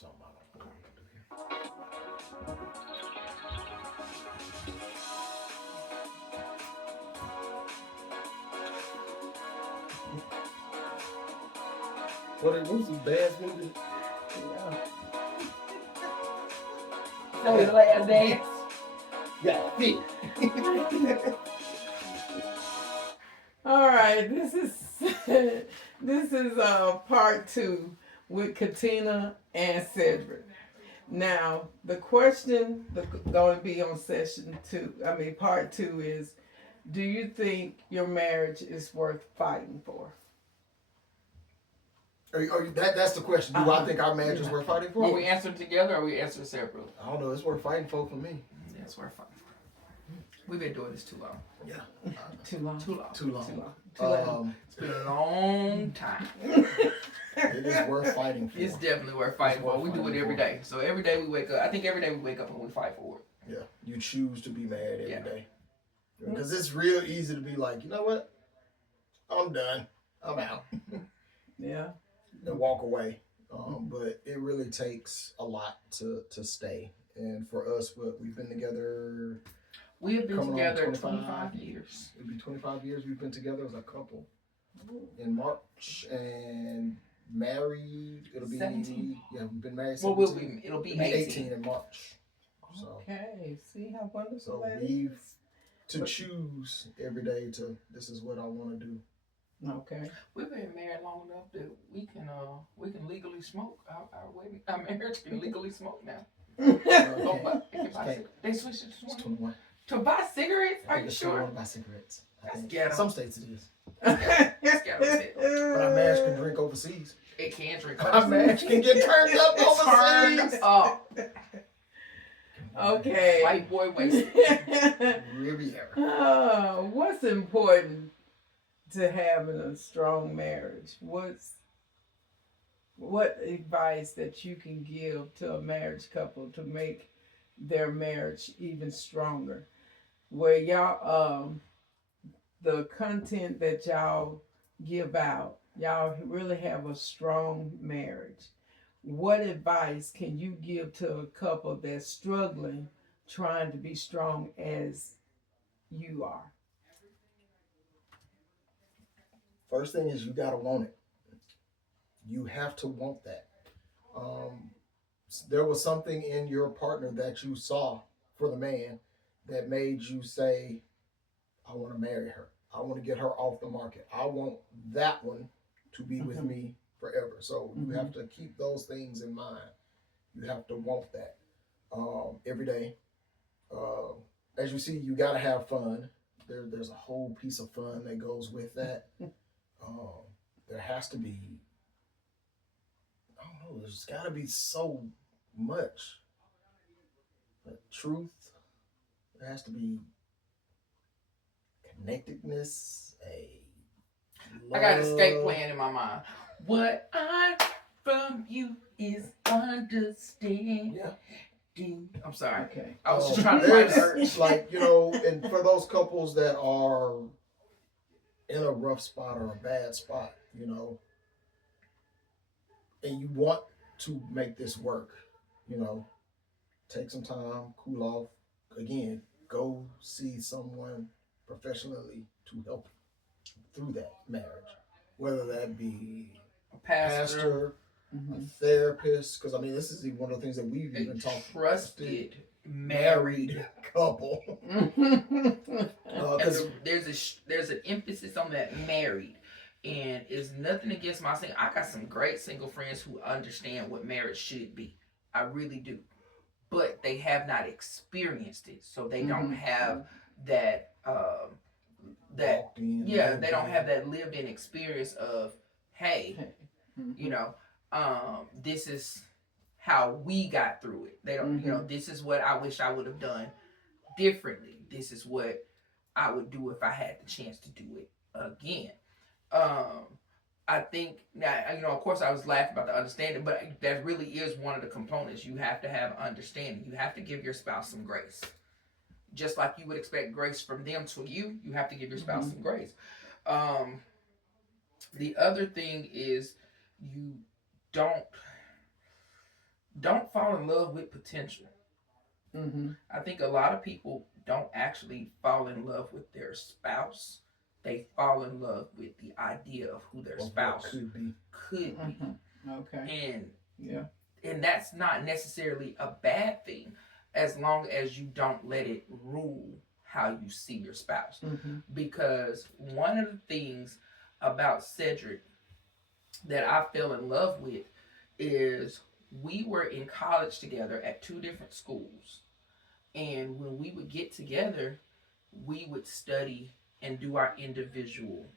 something I don't know what to do here. What it was some bad music. Yeah. So the last dance. Yeah, fit. All right, this is this is part 2 with Katina and Cedric. Now the question going to be on session 2. I mean part 2 is: do you think your marriage is worth fighting for? That's the question. Do I think our marriage is worth fighting for? Are we answering together or are we answering separately? I don't know. It's worth fighting for me. Yeah, it's worth fighting for. We've been doing this too long. Yeah. Too long. Too long. Too long. Too long. Too long. It's been a long time. It is worth fighting for. It's definitely worth fighting for. We do it every day. So every day we wake up. I think every day we wake up and we fight for it. Yeah. You choose to be mad every day. Because it's real easy to be like, you know what? I'm done. I'm out. Yeah. And walk away. But it really takes a lot to stay. And for us, we've been together. We have been together 25 years. It'll be 25 years we've been together as a couple. In March, and married. It'll be 17. Yeah, we've been married. 17. Well, it'll be 18 in March. So, okay, see how wonderful so that we've is? to choose every day to this is what I want to do. Okay. We've been married long enough that we can legally smoke. Our marriage can legally smoke now. They switched it to 21. To buy cigarettes? Are you sure? Want to buy cigarettes? That's ghetto. Some states it is. That's ghetto. But our marriage can drink overseas. It can drink Our marriage can get turned up overseas. Okay. White boy wasted. Riviera. What's important to having a strong marriage? What advice that you can give to a marriage couple to make their marriage even stronger? Where y'all the content that y'all give out, y'all really have a strong marriage. What advice can you give to a couple that's struggling, trying to be strong as you are? First thing is you gotta want it. You have to want that. There was something in your partner that you saw for the man that made you say, I want to marry her. I want to get her off the market. I want that one to be with me forever. So you have to keep those things in mind. You have to want that every day. As you see, you got to have fun. There's a whole piece of fun that goes with that. There has to be, I don't know, there's got to be so much. But truth, there has to be connectedness, I got an escape plan in my mind. What I from you is understand. Yeah. I'm sorry. Okay. I was just trying to find the urge. Like, and for those couples that are in a rough spot or a bad spot, and you want to make this work, take some time, cool off. Again, go see someone professionally to help through that marriage, whether that be a pastor, a therapist. Because this is one of the things that we've even talked. Trusted married couple. There's an emphasis on that married, and it's nothing against my single. I got some great single friends who understand what marriage should be. I really do, but they have not experienced it, so they don't have that. They don't have that lived-in experience of, hey, this is how we got through it. They don't, this is what I wish I would have done differently. This is what I would do if I had the chance to do it again. I think now, of course I was laughing about the understanding, but that really is one of the components. You have to have understanding. You have to give your spouse some grace. Just like you would expect grace from them to you, you have to give your spouse some grace. The other thing is don't fall in love with potential. Mm-hmm. I think a lot of people don't actually fall in love with their spouse. They fall in love with the idea of who their Of what spouse could be. could be. Mm-hmm. Okay. And Yeah. and that's not necessarily a bad thing as long as you don't let it rule how you see your spouse. Mm-hmm. Because one of the things about Cedric that I fell in love with is we were in college together at two different schools. And when we would get together, we would study and do our individual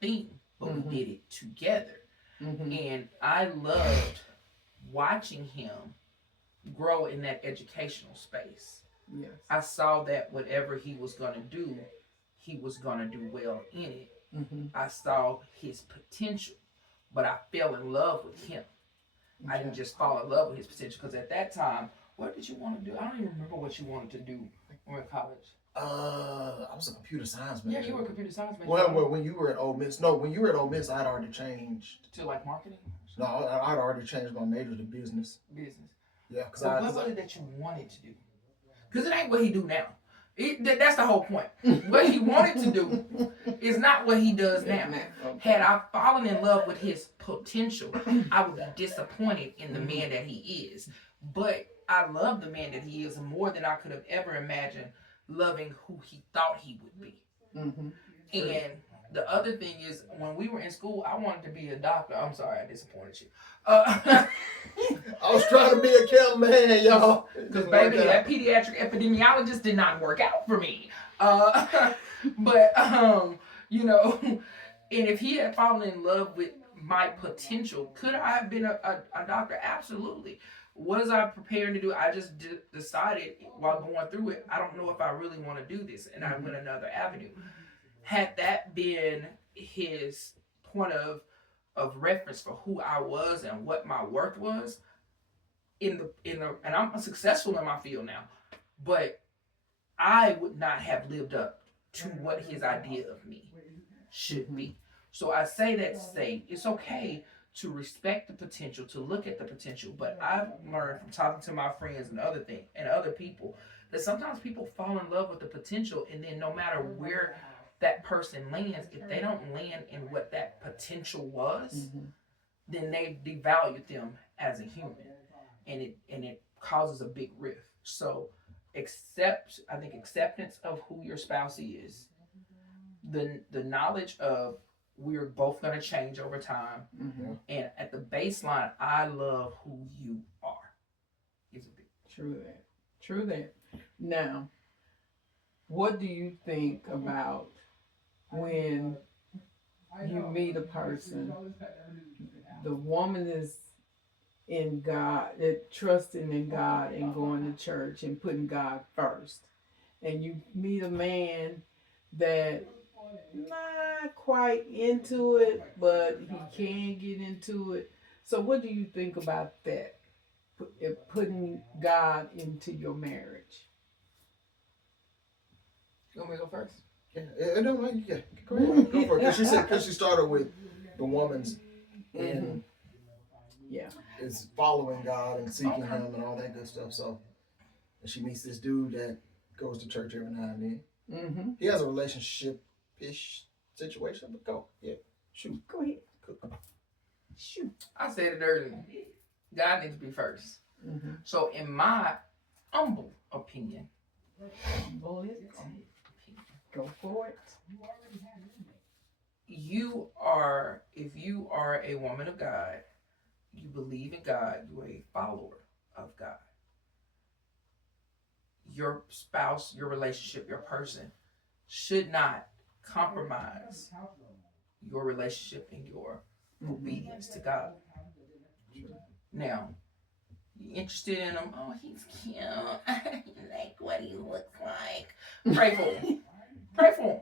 thing, but we did it together. Mm-hmm. And I loved watching him grow in that educational space. Yes. I saw that whatever he was going to do, he was going to do well in it. Mm-hmm. I saw his potential, but I fell in love with him. I didn't just fall in love with his potential, because at that time, what did you want to do? I don't even remember what you wanted to do when we were in college. I was a computer science major. Yeah, you were a computer science major. Well, when you were at Ole Miss, no, when you were at Ole Miss, I'd already changed. To like marketing? No, I'd already changed my major to business. Business. Yeah, So what was it that you wanted to do? Because it ain't what he do now. That's the whole point. What he wanted to do is not what he does now. Okay. Had I fallen in love with his potential, I would be disappointed in the man that he is. But I love the man that he is more than I could have ever imagined loving who he thought he would be. Mm-hmm. And the other thing is, when we were in school, I wanted to be a doctor. I'm sorry, I disappointed you. I was trying to be a camp man, y'all. Because baby, that pediatric epidemiologist did not work out for me. But you know, and if he had fallen in love with my potential, could I have been a doctor? Absolutely. Was I prepared to do? I just decided while going through it, I don't know if I really want to do this, and I went another avenue. Had that been his point of reference for who I was and what my worth was, and I'm successful in my field now, but I would not have lived up to what his idea of me should be. So I say that to say it's okay to respect the potential, to look at the potential, but I've learned from talking to my friends and other people that sometimes people fall in love with the potential, and then no matter where that person lands, if they don't land in what that potential was, then they devalue them as a human, and it causes a big rift. So I think acceptance of who your spouse is, the knowledge of we're both going to change over time, and at the baseline, I love who you are. Is a big True that. Now, what do you think about when you meet a person, the woman is in God, trusting in God and going to church and putting God first, and you meet a man that not quite into it, but he can get into it. So what do you think about that? Putting God into your marriage. You want me to go first? Yeah, no, yeah, go ahead, go for it. Because she started with the woman's and is following God and seeking Him and all that good stuff. So, and she meets this dude that goes to church every now and then. He has a relationship-ish situation, but shoot. Go ahead. Shoot. I said it earlier. God needs to be first. So, in my humble opinion, go for it. If you are a woman of God, you believe in God, you're a follower of God. Your spouse, your relationship, your person should not compromise your relationship and your obedience to God. Now, you interested in him? Oh, he's cute. I like what he looks like. Pray for him. Pray for him.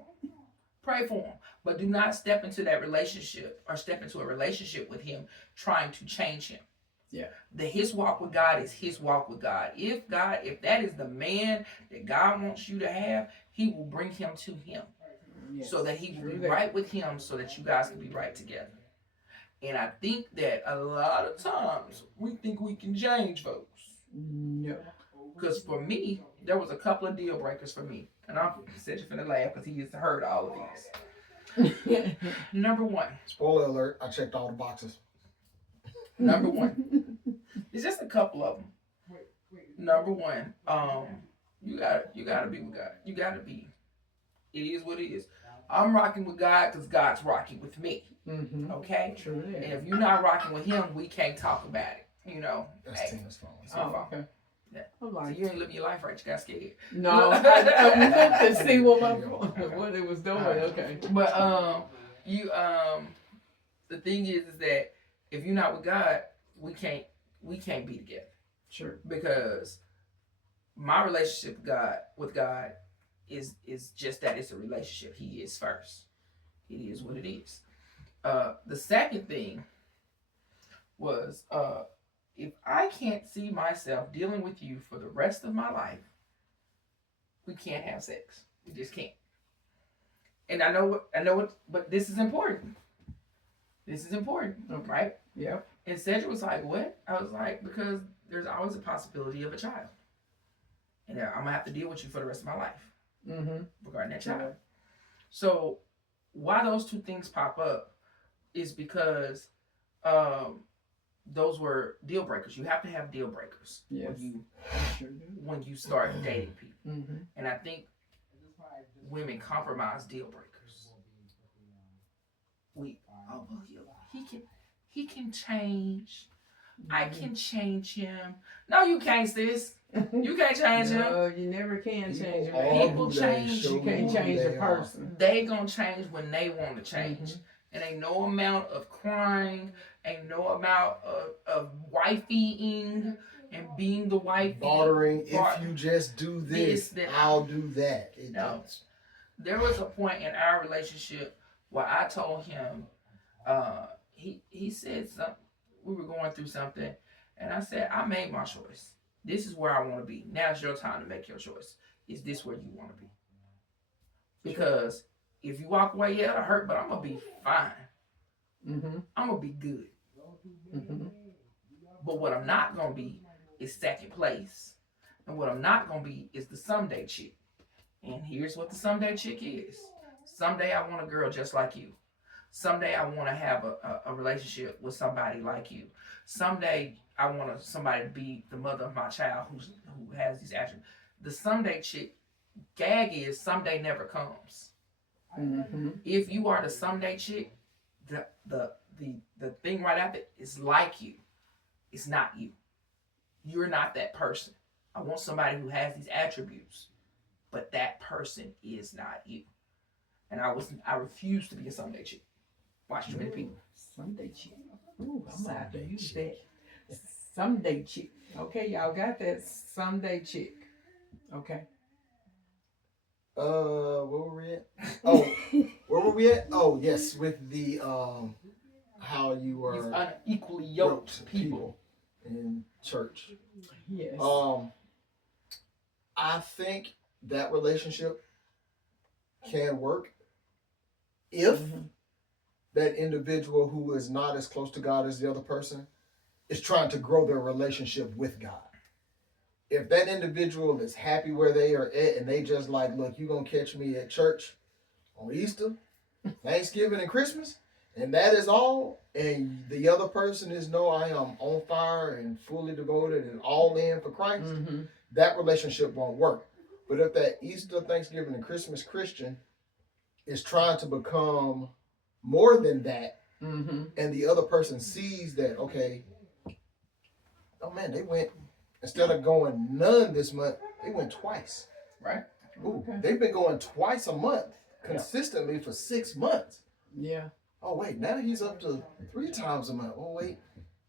Pray for him. But do not step into that relationship or step into a relationship with him trying to change him. Yeah. His walk with God is his walk with God. If that is the man that God wants you to have, he will bring him to him. Yes. So that he will be right with him so that you guys can be right together. And I think that a lot of times we think we can change folks. No. Because for me, there was a couple of deal breakers for me. And I'm said you finna laugh because he has heard all of these. Number one. Spoiler alert, I checked all the boxes. Number one. It's just a couple of them. Number one, you gotta be with God. You gotta be. It is what it is. I'm rocking with God because God's rocking with me. Mm-hmm. Okay? True. And if you're not rocking with him, we can't talk about it. You know? That's Hey. Tina's phone. Oh, okay. Yeah. I'm So like, you ain't living your life right. You got scared. no, I looked to see what it was doing. Okay. But you the thing is that if you're not with God, we can't be together. Sure. Because my relationship with God is just that. It's a relationship. He is first. It is what it is. The second thing was if I can't see myself dealing with you for the rest of my life, we can't have sex. We just can't. And I know what, but this is important. This is important, Okay. right? Yep. And Cedric was like, what? I was like, because there's always a possibility of a child. And I'm going to have to deal with you for the rest of my life regarding that child. Right. So why those two things pop up is because those were deal breakers. You have to have deal breakers Yes. Sure do. when you start dating people. Mm-hmm. And I think women compromise deal breakers. He can change. I can change him. No, you can't, sis. You can't change him. No, you never can change People a are man. People who they change. show You can't who change a they are. person. They gonna change when they want to change. And ain't no amount of crying, ain't no amount of wifeying and being the wife. Bartering, if you just do this, then I'll do that. No. There was a point in our relationship where I told him, he said something, we were going through something, and I said, I made my choice. This is where I want to be. Now it's your time to make your choice. Is this where you want to be? Because if you walk away, yeah, it'll hurt, but I'm going to be fine. Mm-hmm. I'm going to be good. Mm-hmm. But what I'm not going to be is second place. And what I'm not going to be is the someday chick. And here's what the someday chick is. Someday I want a girl just like you. Someday I want to have a relationship with somebody like you. Someday I want somebody to be the mother of my child who has these attributes. The someday chick gag is someday never comes. Mm-hmm. If you are the someday chick, the thing right after is like you. It's not you. You're not that person. I want somebody who has these attributes, but that person is not you. And I refuse to be a someday chick. Watch too many people. Someday chick. Ooh, I'm gonna have to use that. Someday chick. Okay, y'all got that someday chick. Okay. Where were we at? Oh, where were we at? Oh, yes, with the how you These were unequally yoked people. in church. Yes. I think that relationship can work if that individual who is not as close to God as the other person is trying to grow their relationship with God. If that individual is happy where they are at and they just like, look, you're going to catch me at church on Easter, Thanksgiving, and Christmas, and that is all, and the other person is, no, I am on fire and fully devoted and all in for Christ, that relationship won't work. But if that Easter, Thanksgiving, and Christmas Christian is trying to become more than that, and the other person sees that, okay, oh man, they went, instead of going none this month, they went twice. Right? Ooh, they've been going twice a month consistently for 6 months. Yeah. Oh wait, now he's up to 3 times a month. Oh wait,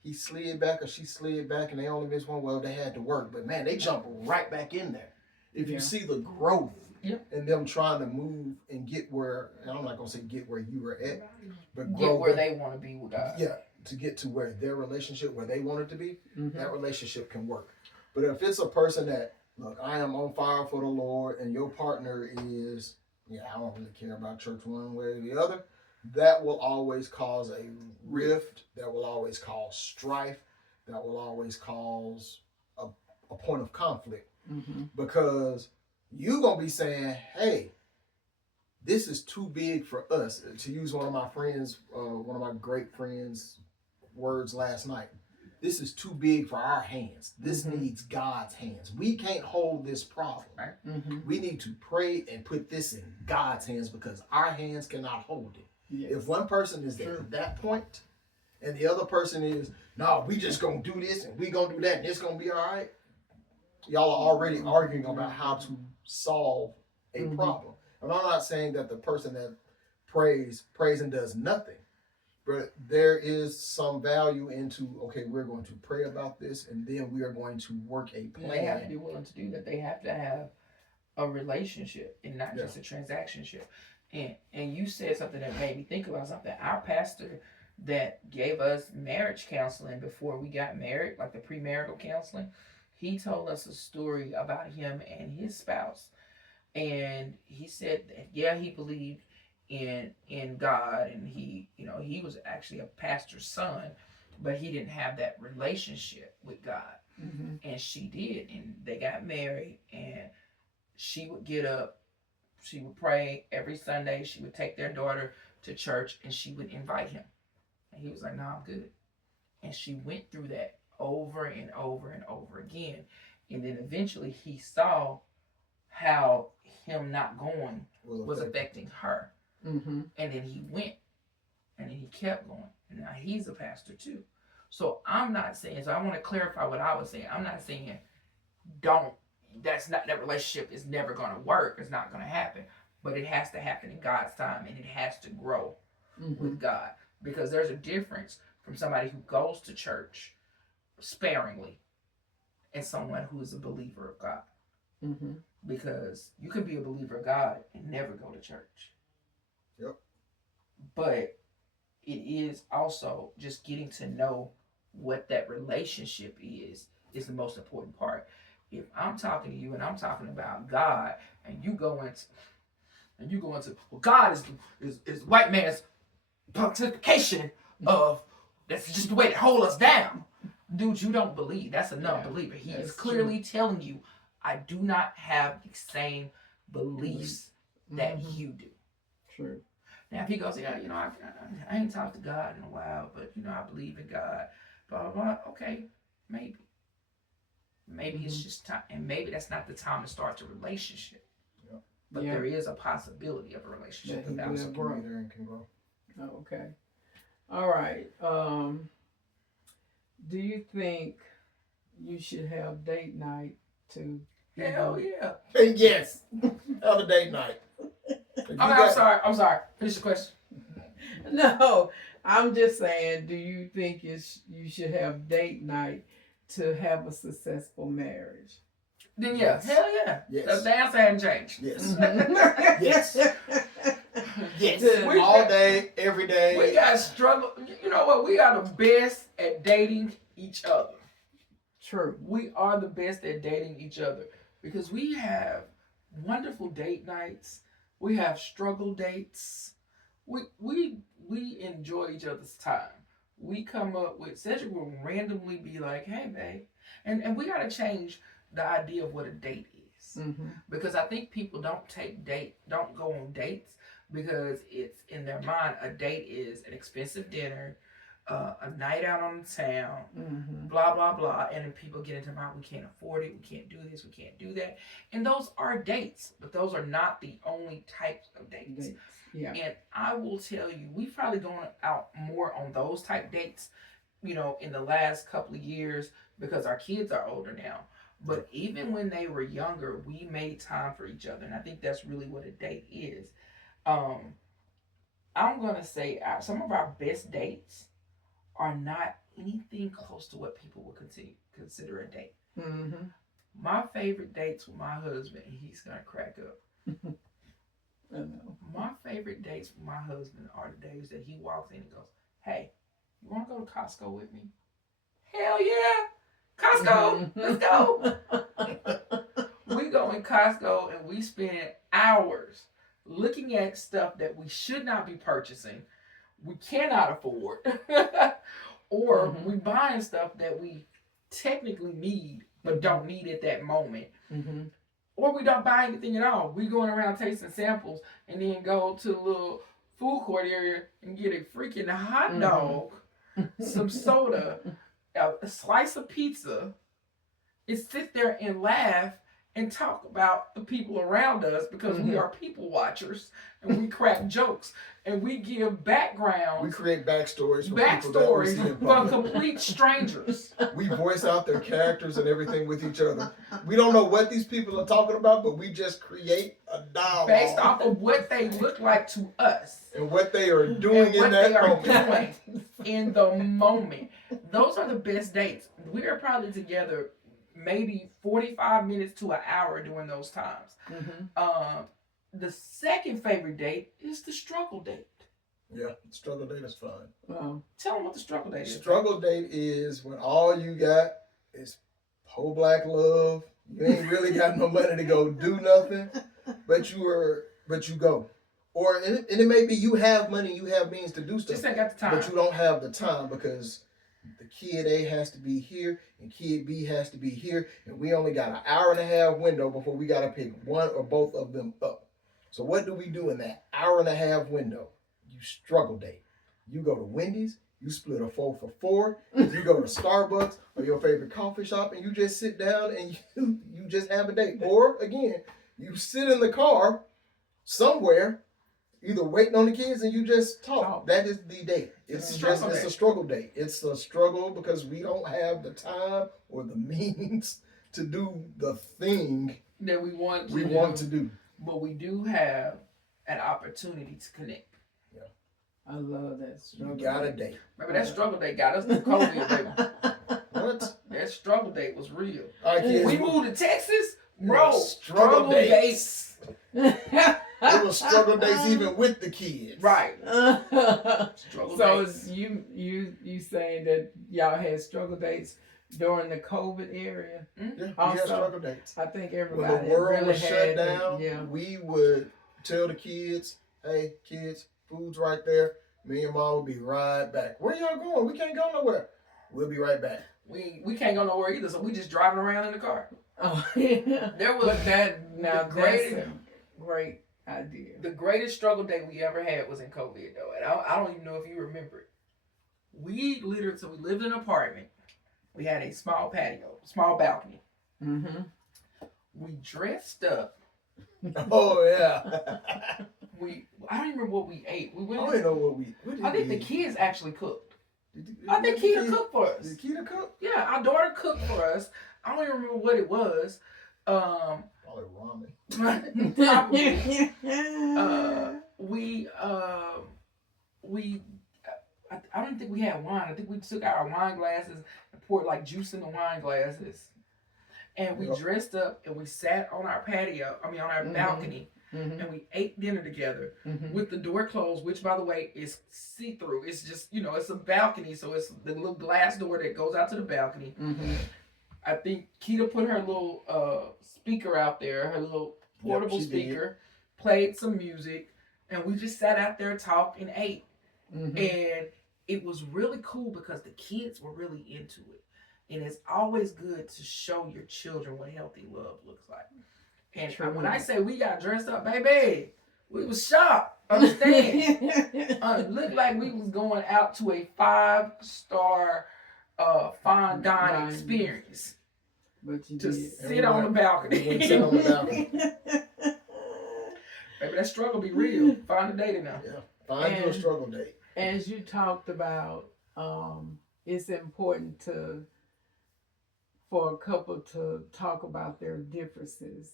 he slid back or she slid back and they only missed one. Well, they had to work, but man, they jump right back in there. If you see the growth in them trying to move and get where, and I'm not gonna say get where you were at, but grow get where they want to be with God. Yeah, to get to where their relationship, where they want it to be, that relationship can work. But if it's a person that, look, I am on fire for the Lord, and your partner is, I don't really care about church one way or the other, that will always cause a rift, that will always cause strife, that will always cause a point of conflict. Mm-hmm. Because you're going to be saying, hey, this is too big for us. To use one of my friends, one of my great friends' words last night, this is too big for our hands. This needs God's hands. We can't hold this problem. Right? We need to pray and put this in God's hands because our hands cannot hold it. Yes. If one person is at that point and the other person is, no, we just going to do this and we going to do that and it's going to be all right. Y'all are already arguing about how to solve a problem. And I'm not saying that the person that prays and does nothing. But there is some value into, okay, we're going to pray about this and then we are going to work a plan. They have to be willing to do that. They have to have a relationship and not just a transactionship. And you said something that made me think about something. Our pastor that gave us marriage counseling before we got married, like the premarital counseling, he told us a story about him and his spouse. And he said that, he believed in God, and he was actually a pastor's son, but he didn't have that relationship with God. And she did, and they got married, and she would get up, she would pray every Sunday, she would take their daughter to church, and she would invite him, and he was like, no, I'm good. And she went through that over and over and over again, and then eventually he saw how him not going was affecting her. And then he went, and then he kept going, and now he's a pastor too. So I'm not saying, so I want to clarify what I was saying. I'm not saying that relationship is never going to work, it's not going to happen, but it has to happen in God's time, and it has to grow with God, because there's a difference from somebody who goes to church sparingly and someone who is a believer of God. Because you could be a believer of God and never go to church. Yep. But it is also just getting to know what that relationship is the most important part. If I'm talking to you and I'm talking about God, and you go into well, God is white man's pontification of that's just the way to hold us down. Dude, you don't believe. That's a non-believer. He is clearly telling you, I do not have the same beliefs that you do. True. Now, if he goes, I ain't talked to God in a while, but, I believe in God, blah, blah, blah. Okay, maybe. Maybe it's just time, and maybe that's not the time to start a relationship. Yep. But there is a possibility of a relationship. Yeah, he can grow. And can grow. Oh, okay. All right. Do you think you should have date night Hell yeah. Yes. Have a date night. I'm sorry. Finish the question. No, I'm just saying, do you think you should have date night to have a successful marriage? Then yes. Hell yeah. Yes. The answer hadn't changed. Yes. Yes. Yes. All day, every day. We got to struggle. You know what? We are the best at dating each other. True. We are the best at dating each other because we have wonderful date nights. We have struggle dates. We enjoy each other's time. We come up with, Cedric will randomly be like, hey, babe. And we got to change the idea of what a date is. Because I think people don't go on dates because it's in their mind, a date is an expensive dinner, a night out on the town, blah, blah, blah. And then people get into mind, we can't afford it, we can't do this, we can't do that. And those are dates, but those are not the only types of dates. Yeah. And I will tell you, we've probably gone out more on those type dates, in the last couple of years because our kids are older now. But even when they were younger, we made time for each other. And I think that's really what a date is. I'm going to say some of our best dates are not anything close to what people would consider a date. My favorite dates with my husband, and he's going to crack up. I know. My favorite dates with my husband are the days that he walks in and goes, hey, you want to go to Costco with me? Hell yeah. Costco, let's go. We go in Costco and we spend hours looking at stuff that we should not be purchasing, we cannot afford, or we buying stuff that we technically need but don't need at that moment. Or we don't buy anything at all. We going around tasting samples and then go to the little food court area and get a freaking hot dog, some soda, a slice of pizza, and sit there and laugh and talk about the people around us because we are people watchers and we crack jokes and we give backgrounds. We create backstories for people that we see in for public. complete strangers. We voice out their characters and everything with each other. We don't know what these people are talking about, but we just create a dialogue based off of what they look like to us and what they are doing in that moment. In the moment. Those are the best dates. We are probably together maybe 45 minutes to an hour during those times. The second favorite date is the struggle date. Yeah, struggle date is fun. Wow. Tell them what the struggle date is. Struggle date is when all you got is whole black love. You ain't really got no money to go do nothing, but you go. Or and it may be you have money, you have means to do stuff, Just ain't got the time. but you don't have the time because the kid A has to be here and kid B has to be here, and we only got an hour and a half window before we got to pick one or both of them up. So what do we do in that hour and a half window? You struggle date. You go to Wendy's, you split a 4 for $4. You go to Starbucks or your favorite coffee shop, and you just sit down and you just have a date. Or again, you sit in the car somewhere, either waiting on the kids and you just talk. That is the date. It's a struggle date. It's a struggle because we don't have the time or the means to do the thing that we want to do. But we do have an opportunity to connect. Yeah. I love that struggle. You got a date. Remember that struggle date got us through COVID, baby. What? That struggle date was real. All right, kids. We moved to Texas, bro. Struggle dates. It was struggle days even with the kids. Right. So dates. You saying that y'all had struggle dates during the COVID era? Yeah, we also, had struggle dates. I think everybody when the world really was shut down, yeah. we would tell the kids, "Hey, kids, food's right there." Me and Mom would be right back. Where y'all going? We can't go nowhere. We'll be right back. We can't go nowhere either, so we just driving around in the car. Oh yeah. There was that's a great idea. The greatest struggle date we ever had was in COVID though, and I don't even know if you remember it. We lived in an apartment. We had a small patio, small balcony. We dressed up. Oh yeah. I don't even remember what we ate. We went. I don't know what I think the kids actually cooked. I think Keita cooked for us. Did Keita cook? Yeah, our daughter cooked for us. I don't even remember what it was. Probably ramen. Probably. I don't think we had wine. I think we took out our wine glasses and poured like juice in the wine glasses. And we dressed up and we sat on our patio, on our balcony, and we ate dinner together with the door closed, which by the way is see-through. It's just, it's a balcony, so it's the little glass door that goes out to the balcony. I think Keita put her little speaker out there, her little portable speaker, played some music, and we just sat out there, talked, and ate. And it was really cool because the kids were really into it. And it's always good to show your children what healthy love looks like. And when I say we got dressed up, baby, we was shocked. Understand? It looked like we was going out to a 5-star fine dining experience. But you to did. sit on the balcony. Baby, that struggle be real. Find a date now. Yeah, find you a struggle date. As you talked about, it's important for a couple to talk about their differences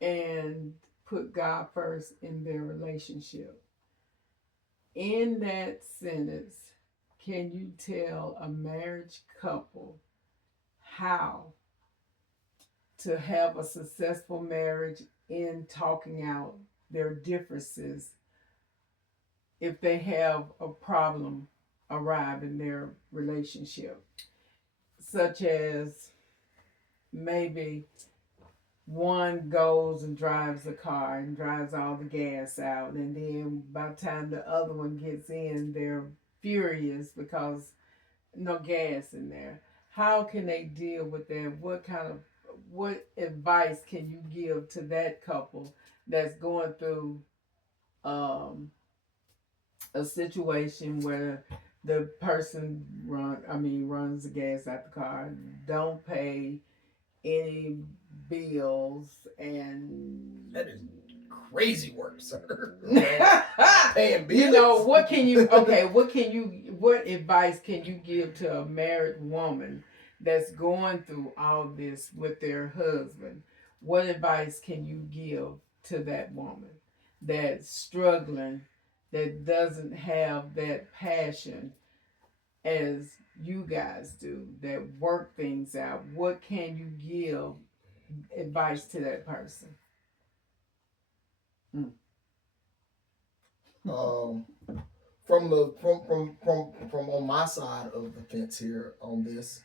and put God first in their relationship. In that sentence, can you tell a marriage couple how to have a successful marriage in talking out their differences if they have a problem arrive in their relationship? Such as maybe one goes and drives the car and drives all the gas out, and then by the time the other one gets in, they're furious because no gas in there. How can they deal with that? What advice can you give to that couple that's going through um, a situation where the person runs the gas out the car, don't pay any bills, and That is crazy work, sir. paying bills. You know, what advice can you give to a married woman that's going through all this with their husband? What advice can you give to that woman that's struggling, that doesn't have that passion as you guys do, that work things out? What can you give advice to that person? From on my side of the fence here on this,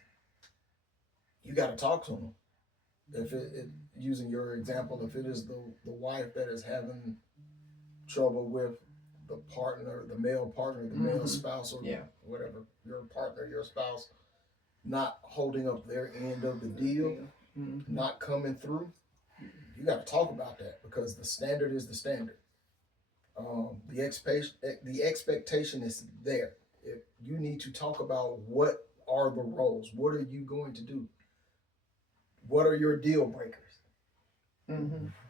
you got to talk to them. If using your example, if it is the wife that is having trouble with the partner, the male partner, the male spouse, or whatever, your partner, your spouse, not holding up their end of the deal, not coming through, you got to talk about that, because the standard is the standard. The expectation is there. If you need to talk about what are the roles, what are you going to do? What are your deal breakers?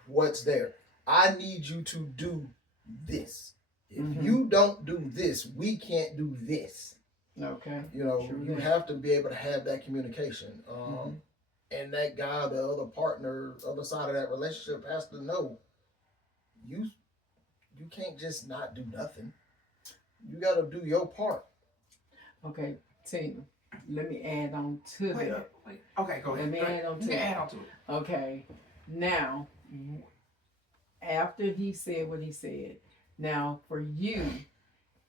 What's there? I need you to do this. If you don't do this, we can't do this. Okay. You know, you have to be able to have that communication. And that guy, the other partner, other side of that relationship has to know you can't just not do nothing. You got to do your part. Okay, Tina, let me add on to that. Wait. Okay, go ahead. Let me add on to it. Add on to it. Okay, now, after he said what he said, now for you,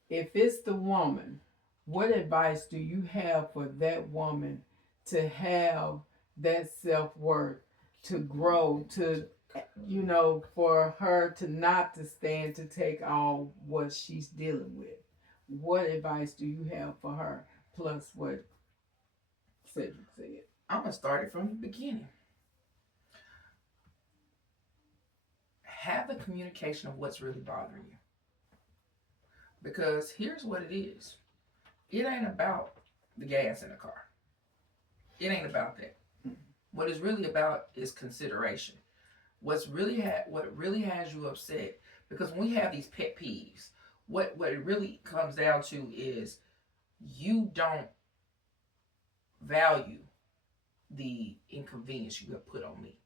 if it's the woman, what advice do you have for that woman to have that self-worth, to grow, to, you know, for her to not to stand to take all what she's dealing with? What advice do you have for her, plus what Cedric said? I'm going to start it from the beginning. Have the communication of what's really bothering you. Because here's what it is. It ain't about the gas in the car. It ain't about that. What it's really about is consideration. What really has you upset, because when we have these pet peeves, what it really comes down to is you don't value the inconvenience you have put on me.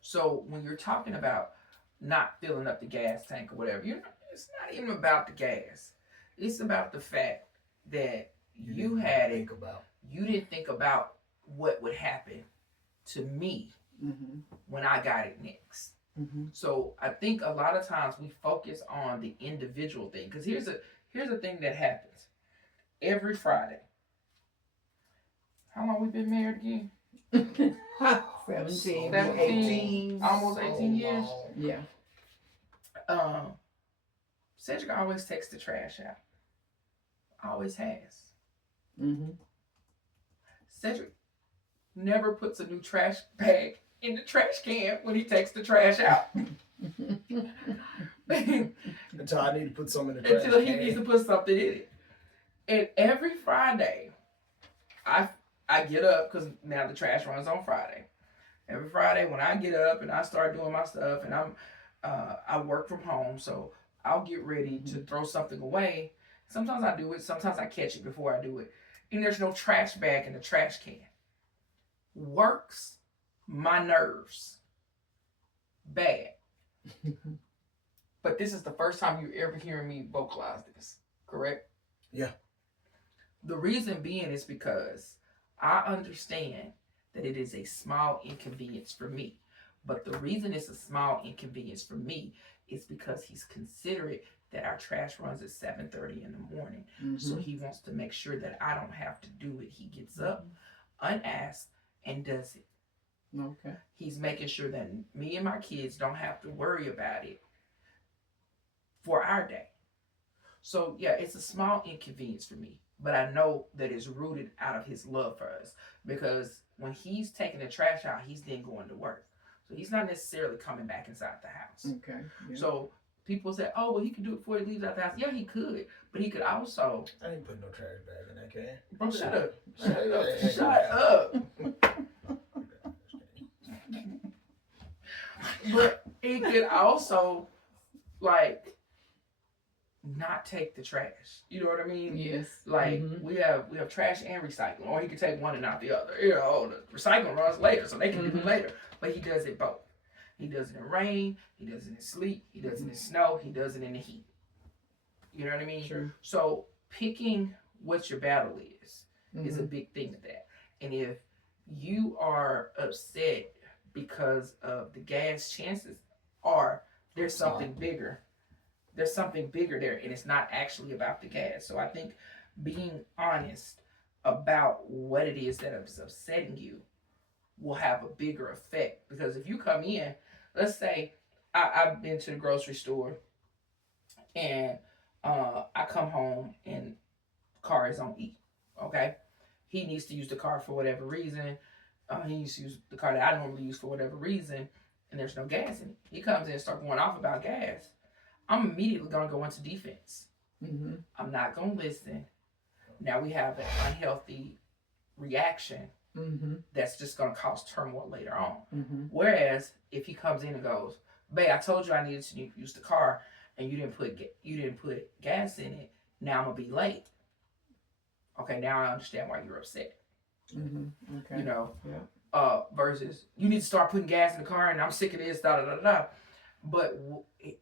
So when you're talking about not filling up the gas tank or whatever, it's not even about the gas. It's about the fact that you didn't think about what would happen to me when I got it next. So I think a lot of times we focus on the individual thing, because here's a thing that happens every Friday. How long we been married again? 17, 18, almost 18 years. Yeah. Cedric always takes the trash out. Always has. Cedric never puts a new trash bag in the trash can when he takes the trash out. Until I need to put some in the trash Until can. he needs to put something in it. And every Friday, I get up, because now the trash runs on Friday. Every Friday when I get up and I start doing my stuff, and I work from home, so I'll get ready to throw something away. Sometimes I do it, sometimes I catch it before I do it. And there's no trash bag in the trash can. Works my nerves bad. But this is the first time you're ever hearing me vocalize this, correct? Yeah. The reason being is because I understand that it is a small inconvenience for me. But the reason it's a small inconvenience for me is because he's considerate that our trash runs at 7:30 in the morning. So he wants to make sure that I don't have to do it. He gets up unasked and does it. Okay. He's making sure that me and my kids don't have to worry about it for our day. So yeah, it's a small inconvenience for me, but I know that it's rooted out of his love for us because when he's taking the trash out, he's then going to work. So he's not necessarily coming back inside the house. Okay. Yeah. So people say, "Oh, well, he could do it before he leaves out the house." Yeah, he could, but he could also. I didn't put no trash bag in that can. Bro, shut up! Hey, Shut up! But he could also like not take the trash. You know what I mean? Yes. Like we have trash and recycling, or he could take one and not the other. You know, the recycling runs later, so they can do it later. But he does it both. He does it in rain. He does it in sleet. He does it in snow. He does it in the heat. You know what I mean? True. So picking what your battle is a big thing with that. And if you are upset because of the gas, chances are there's something bigger. There's something bigger there, and it's not actually about the gas. So I think being honest about what it is that is upsetting you will have a bigger effect. Because if you come in, let's say I've been to the grocery store and I come home and the car is on E. Okay, he needs to use the car for whatever reason. He needs to use the car that I normally use for whatever reason, and there's no gas in it. He comes in and starts going off about gas. I'm immediately going to go into defense. I'm not going to listen. Now we have an unhealthy reaction that's just going to cause turmoil later on. Whereas if he comes in and goes, "Babe, I told you I needed to use the car, and you didn't put gas in it. Now I'm gonna be late." Okay, now I understand why you're upset. Okay. You know, yeah. Versus you need to start putting gas in the car, and I'm sick of this. Da da da da. But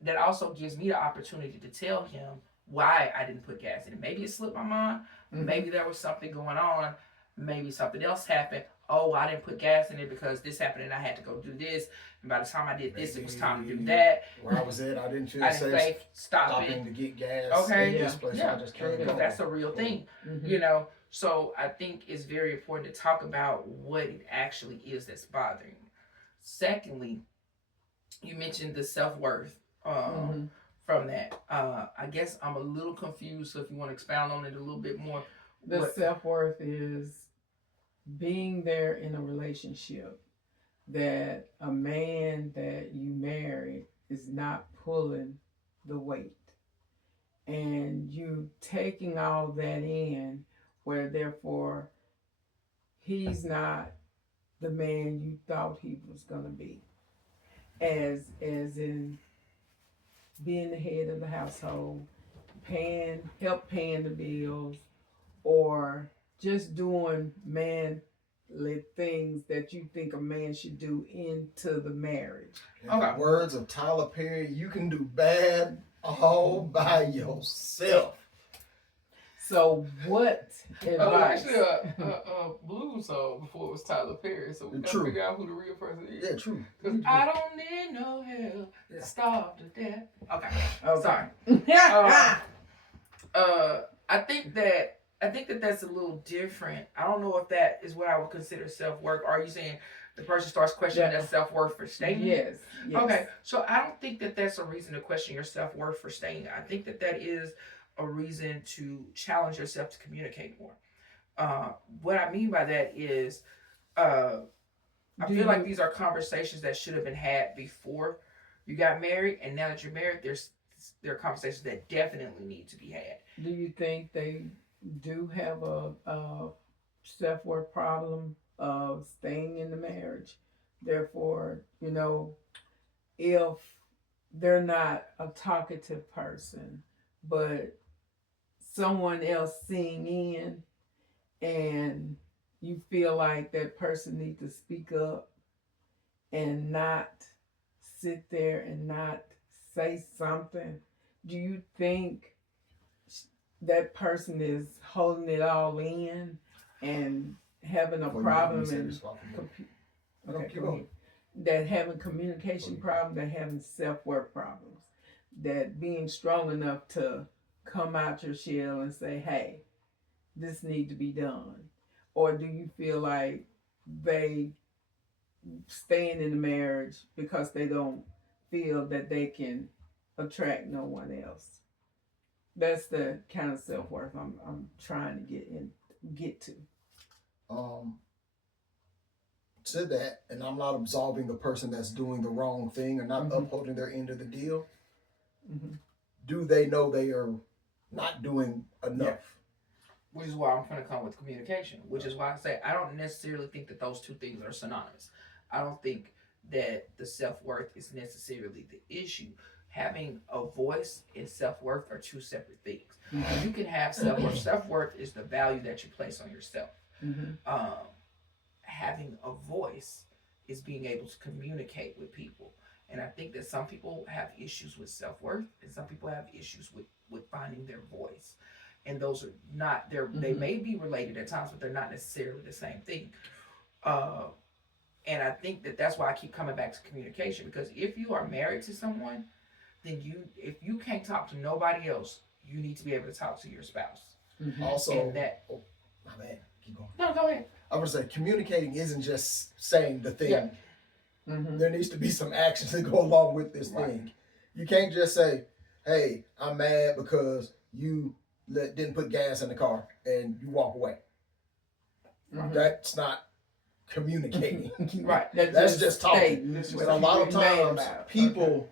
that also gives me the opportunity to tell him why I didn't put gas in it. Maybe it slipped my mind. Maybe there was something going on. Maybe something else happened. Oh, I didn't put gas in it because this happened and I had to go do this. And by the time I did this, it was time to do that. Where I was at, I didn't feel safe stopping to get gas in this place. Yeah. So I just can't go. That's a real thing. You know, so I think it's very important to talk about what it actually is that's bothering you. Secondly, you mentioned the self-worth from that. I guess I'm a little confused, so if you want to expound on it a little bit more. The self-worth is being there in a relationship that a man that you marry is not pulling the weight. And you taking all that in where therefore he's not the man you thought he was going to be. As in being the head of the household, help paying the bills, or just doing manly things that you think a man should do into the marriage. In the words of Tyler Perry, you can do bad all by yourself. So what advice? Actually, a blues song before it was Tyler Perry, so we gotta figure out who the real person is. Yeah, true. Because I don't need no help, starve to death. Okay. Sorry. I think that that's a little different. I don't know if that is what I would consider self-worth. Are you saying the person starts questioning their self-worth for staying? Yes. Okay. So I don't think that that's a reason to question your self-worth for staying. I think that that is a reason to challenge yourself to communicate more. What I mean by that is, I feel like these are conversations that should have been had before you got married, and now that you're married, there are conversations that definitely need to be had. Do you think they do have a self-worth problem of staying in the marriage? Therefore, if they're not a talkative person, but someone else seeing in, and you feel like that person needs to speak up and not sit there and not say something, do you think that person is holding it all in and having a problem that having communication problems, that having self-worth problems, that being strong enough to come out your shell and say, hey, this need to be done? Or do you feel like they staying in the marriage because they don't feel that they can attract no one else. That's the kind of self worth I'm trying to get to. Um, to that, and I'm not absolving the person that's doing the wrong thing or not upholding their end of the deal. Do they know they are not doing enough? Yeah. Which is why I'm going to come with communication. Which is why I say I don't necessarily think that those two things are synonymous. I don't think that the self-worth is necessarily the issue. Having a voice and self-worth are two separate things. You can have self-worth. Self-worth is the value that you place on yourself. Having a voice is being able to communicate with people. And I think that some people have issues with self-worth and some people have issues with finding their voice. And those are not, they may be related at times, but they're not necessarily the same thing. And I think that that's why I keep coming back to communication, because if you are married to someone, then if you can't talk to nobody else, you need to be able to talk to your spouse. Also, that, my bad, keep going. No, go ahead. I would say communicating isn't just saying the thing. Yeah. There needs to be some action to go along with this thing. You can't just say, hey, I'm mad because you didn't put gas in the car and you walk away. That's not communicating. Right. That's just talking. And a lot of times people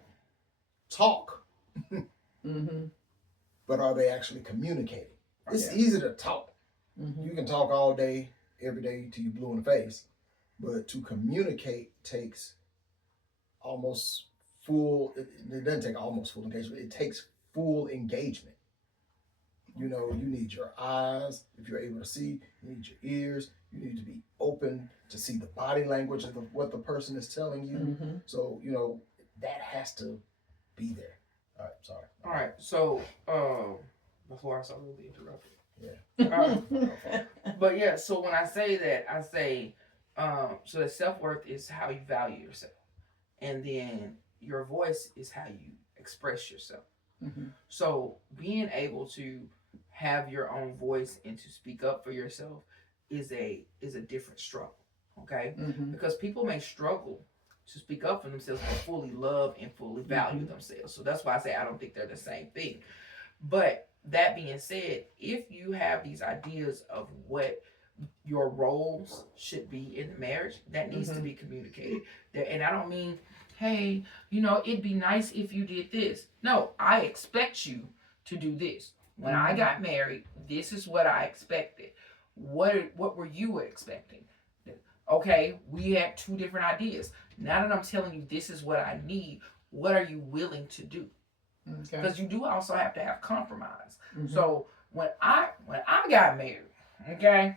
talk, but are they actually communicating? It's easy to talk. You can talk all day, every day till you blue in the face, but to communicate takes almost full. It doesn't take almost full engagement. It takes full engagement. You know, you need your eyes if you're able to see. You need your ears. You need to be open to see the body language of what the person is telling you. So you know that has to be there. All right, sorry. All right, so before I start really interrupted. Yeah. But yeah, so when I say that, I say so that self-worth is how you value yourself, and then your voice is how you express yourself. So being able to have your own voice and to speak up for yourself is a different struggle. Okay, because people may struggle to speak up for themselves but fully love and fully value themselves. So that's why I say I don't think they're the same thing. But that being said, if you have these ideas of what your roles should be in the marriage, that needs to be communicated. And I don't mean, hey, you know, it'd be nice if you did this. No, I expect you to do this. When I got married, this is what I expected. What were you expecting? Okay, we had two different ideas. Now that I'm telling you this is what I need, what are you willing to do? Because you do also have to have compromise. So when I got married, okay,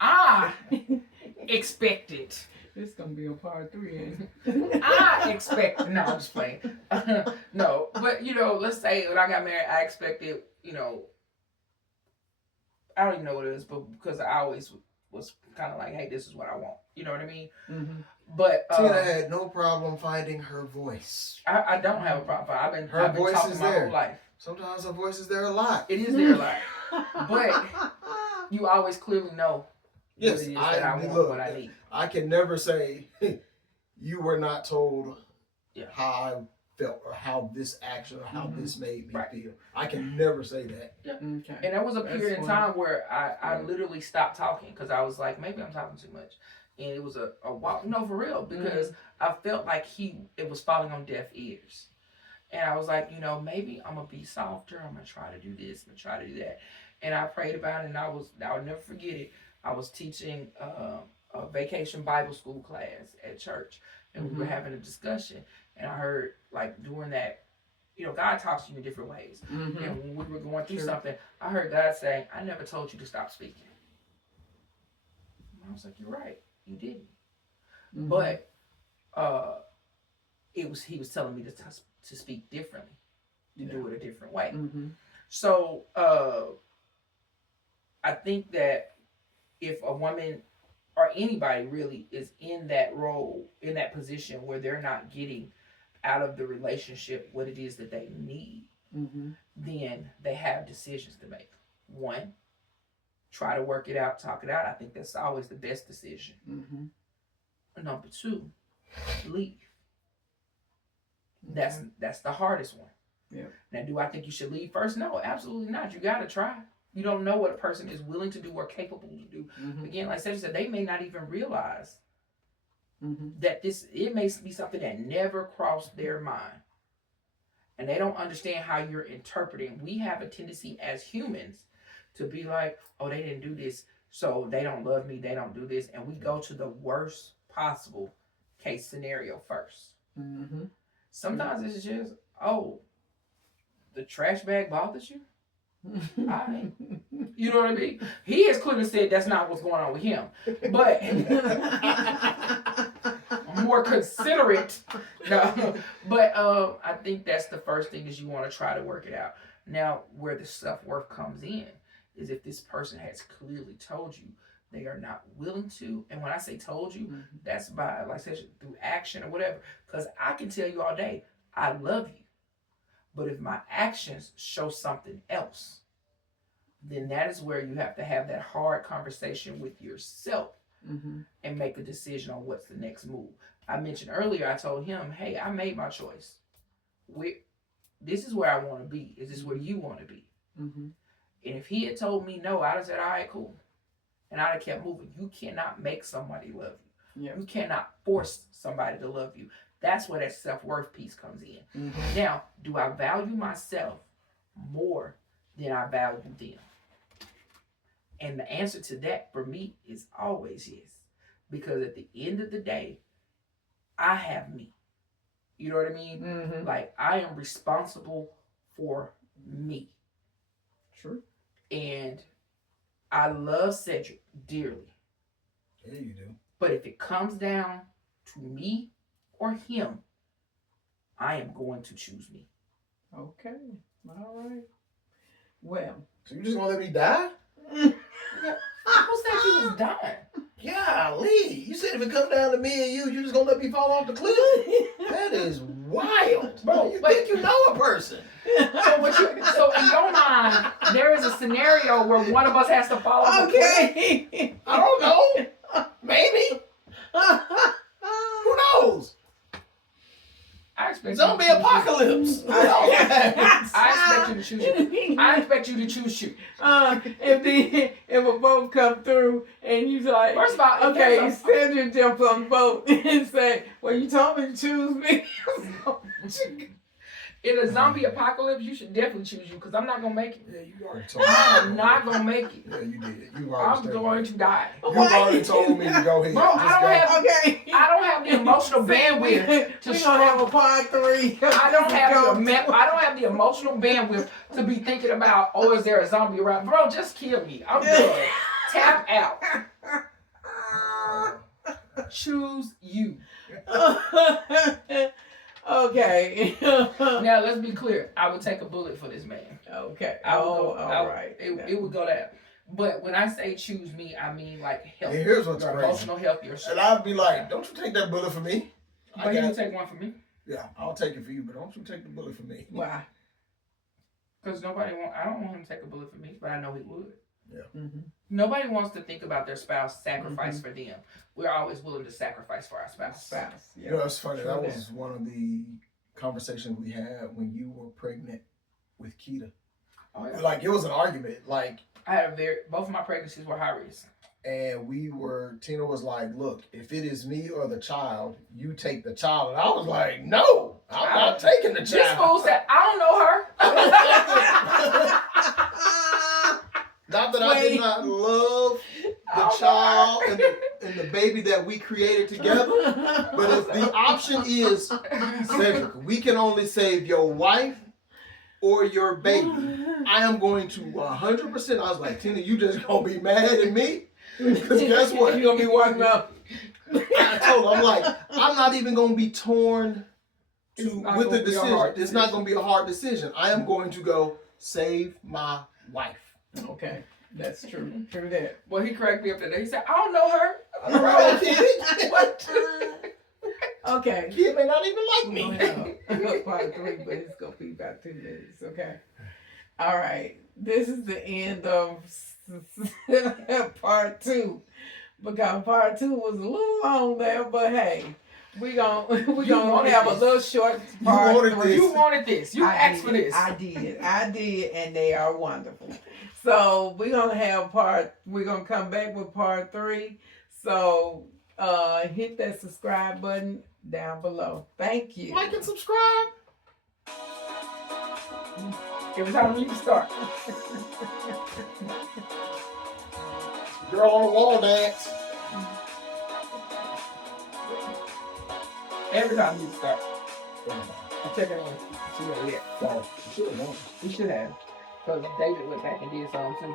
I expected. This gonna be a part 3, ain't it? I expected. No, I'm just playing. No, but you know, let's say when I got married, I expected. You know, I don't even know what it is, but because I always was kind of like, hey, this is what I want. You know what I mean? But Tina had no problem finding her voice. I don't have a problem. I've been talking my whole life. Sometimes her voice is there a lot. It is there a lot, but you always clearly know. Yes, what it is that I want, what I need. I can never say you were not told how I felt or how this action or how this made me feel. I can never say that. And there was a period in time where I literally stopped talking because I was like, maybe I'm talking too much. And it was a while, no, for real, because I felt like it was falling on deaf ears. And I was like, you know, maybe I'm going to be softer. I'm going to try to do this. I'm going to try to do that. And I prayed about it, and I'll never forget it. I was teaching a vacation Bible school class at church, and we were having a discussion. And I heard, like, during that, you know, God talks to you in different ways. And when we were going through something, I heard God say, I never told you to stop speaking. And I was like, you're right. You didn't. But he was telling me to speak differently, to do it a different way. So I think that if a woman or anybody really is in that role, in that position where they're not getting out of the relationship what it is that they need, then they have decisions to make. One, try to work it out, talk it out. I think that's always the best decision. Number 2, leave. That's the hardest one. Yeah. Now, do I think you should leave first? No, absolutely not. You got to try. You don't know what a person is willing to do or capable to do. Again, like Cedric said, they may not even realize that it may be something that never crossed their mind. And they don't understand how you're interpreting. We have a tendency as humans to be like, oh, they didn't do this, so they don't love me, they don't do this. And we go to the worst possible case scenario first. Sometimes it's just, oh, the trash bag bothers you? You know what I mean? He has clearly said that's not what's going on with him. But more considerate. No. But I think that's the first thing is you want to try to work it out. Now, where the self-worth comes in is if this person has clearly told you they are not willing to. And when I say told you, that's by, like I said, through action or whatever. Because I can tell you all day, I love you. But if my actions show something else, then that is where you have to have that hard conversation with yourself and make a decision on what's the next move. I mentioned earlier, I told him, hey, I made my choice. This is where I want to be. Is this where you want to be? And if he had told me no, I'd have said, all right, cool. And I'd have kept moving. You cannot make somebody love you. Yeah. You cannot force somebody to love you. That's where that self-worth piece comes in. Now, do I value myself more than I value them? And the answer to that for me is always yes. Because at the end of the day, I have me. You know what I mean? Like, I am responsible for me. True. And I love Cedric dearly. Yeah, you do. But if it comes down to me or him, I am going to choose me. Okay. All right. Well. So you just gonna let me die? Who said you was dying? Golly, you said if it come down to me and you just gonna let me fall off the cliff? That is wild, bro. You think you know a person? So in your mind, there is a scenario where one of us has to fall off the cliff. I don't know. Maybe. Who knows? I expect Zombie apocalypse. I expect you to choose you. I expect you to choose you. If a boat come through and you like, First of all, okay, you Cedric jump on the boat and say, well, you told me to choose me. In a zombie apocalypse, you should definitely choose you because I'm not gonna make it. Yeah, you already told me. I'm not gonna make it. Yeah, you did. I'm going to die. You already told me to go ahead. Bro, Just I don't have the emotional bandwidth to we gonna have a part 3. I don't have the emotional bandwidth to be thinking about, oh, is there a zombie around? Bro, just kill me. I'm done. Tap out. Choose you. Okay. Now let's be clear. I would take a bullet for this man. Okay. All right. It would go down. But when I say choose me, I mean like help. And here's what's your crazy. Emotional help yourself. And I'd be like, don't you take that bullet for me? But you can take one for me. Yeah, I'll take it for you, but don't you take the bullet for me? Why? Because I don't want him to take a bullet for me, but I know he would. Yeah. Nobody wants to think about their spouse sacrifice for them. We're always willing to sacrifice for our spouse. Yeah. You know, it's funny. That was one of the conversations we had when you were pregnant with Keita. Oh, yeah. Like, it was an argument. Like, I had both of my pregnancies were high risk. And Tina was like, look, if it is me or the child, you take the child. And I was like, no, I'm not taking the child. This fool said, I don't know her. Not that I did not love the child and the baby that we created together. But if the option is, Cedric, we can only save your wife or your baby, I am going to 100%. I was like, Tina, you just going to be mad at me? Because guess what? You're going to be walking up. I told her, I'm like, I'm not even going to be torn with the decision. It's not going to be a hard decision. I am going to go save my wife. Okay, that's true. True that. Well, he cracked me up today. He said, I don't know her. Right, kid? What? Okay. Kid may not even like me. Part 3, but it's going to be about 2 minutes. Okay. All right. this is the end of part 2, because part 2 was a little long there, but hey, we gonna have a little short part. You wanted this. You asked for this. I did, and they are wonderful. So we're gonna come back with part 3. So hit that subscribe button down below. Thank you. Like and subscribe. Every time we start. Girl on the wall dance. Every time we start. I'm checking on. See where we at. Oh, you should have won. We should have. Because David went back and did something too.